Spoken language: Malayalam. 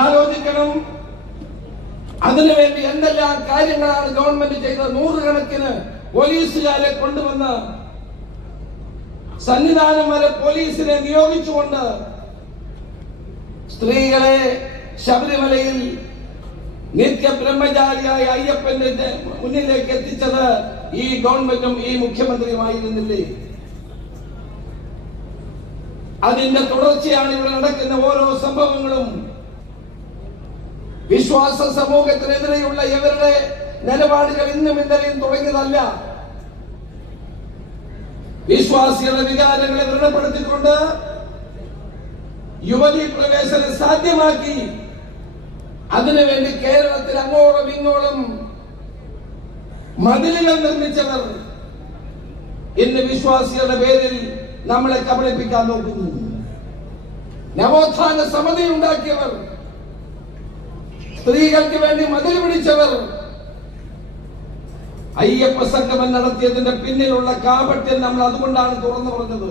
അന്വേഷിക്കണം അതിനുവേണ്ടി എന്തെല്ലാം കാര്യങ്ങളാണ് ഗവൺമെന്റ് ചെയ്തത് നൂറുകണക്കിന് പോലീസുകാരെ കൊണ്ടുവന്ന് സന്നിധാനം വരെ പോലീസിനെ നിയോഗിച്ചുകൊണ്ട് സ്ത്രീകളെ ശബരിമലയിൽ നിത്യ ബ്രഹ്മചാരിയായ അയ്യപ്പന്റെ മുന്നിലേക്ക് എത്തിച്ചത് ഈ ഗവൺമെന്റും ഈ മുഖ്യമന്ത്രിയുമായിരുന്നില്ലേ? അതിന്റെ തുടർച്ചയാണ് ഇവിടെ നടക്കുന്ന ഓരോ സംഭവങ്ങളും. വിശ്വാസ സമൂഹത്തിനെതിരെയുള്ള ഇവരുടെ നിലപാടുകൾ ഇന്നും ഇന്നലെയും തുടങ്ങിയതല്ല. വിശ്വാസികളുടെ വികാരങ്ങളെ ദൃഢപ്പെടുത്തിക്കൊണ്ട് യുവതി പ്രവേശനം സാധ്യമാക്കി. അതിനുവേണ്ടി കേരളത്തിൽ അങ്ങോളം ഇങ്ങോളം മതിലുകൾ നിർമ്മിച്ചവർ ഇന്ന് വിശ്വാസികളുടെ പേരിൽ നമ്മളെ കബളിപ്പിക്കാൻ നോക്കുന്നു. നവോത്ഥാന സമിതി ഉണ്ടാക്കിയവർ സ്ത്രീകൾക്ക് വേണ്ടി മതിൽ പിടിച്ചവർ. അയ്യപ്പ സംഗമം നടത്തിയതിന്റെ പിന്നിലുള്ള കാപട്യം നമ്മൾ അതുകൊണ്ടാണ് തുറന്നു പറഞ്ഞത്.